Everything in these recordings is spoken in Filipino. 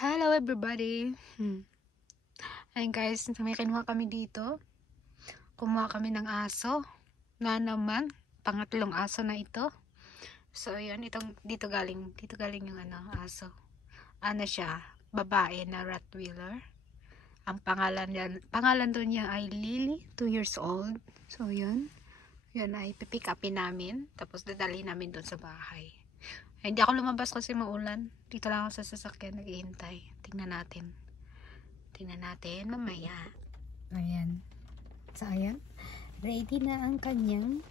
Hello everybody. Ayun guys, may kinuha kami dito. Kumuha kami ng aso. Na naman, pangatlong aso na ito. So ayun, dito galing yung aso. Ano siya, babae na Rottweiler. Ang pangalan doon niya ay Lily, 2 years old. So yun ay pipick upin namin. Tapos dadali namin doon sa bahay. Ay, hindi ako lumabas kasi maulan. Dito lang ako sa sasakyan naghihintay. Tingnan natin mamaya. Ayan. So ayan, ready na ang kanyang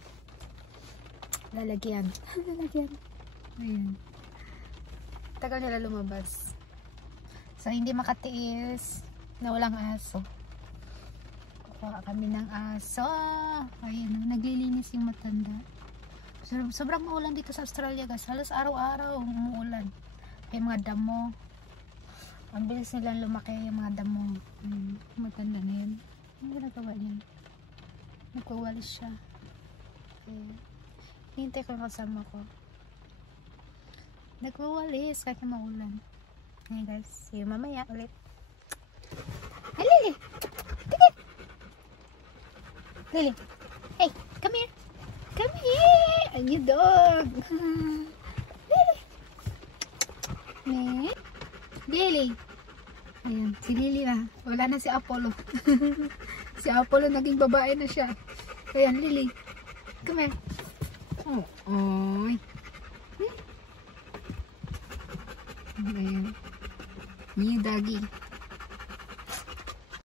lalagyan. Ayan. Tagal nila lumabas. So hindi makatiis na walang aso. Kukuha kami ng aso. Ayan, naglilinis yung matanda. Sobrang maulan dito sa Australia guys. Halos araw-araw umuulan. May mga damo. Ang bilis nilang lumaki yung mga damo. Matanda na yun. Ano ginagawa niya? Nagwawalis siya. Okay. Hintay ko yung kasama ko. Nagwawalis kahit na maulan. Ayan guys. See you mamaya ulit. Hey Lily! Tigil! Lily! Hey! Come here! Come here! A new dog! Lily! Lily! Ayan, si Lily na. Wala na si Apollo. Si Apollo naging babae na siya. Ayan, Lily. Come here. Oh, oy. Ayan. New doggy.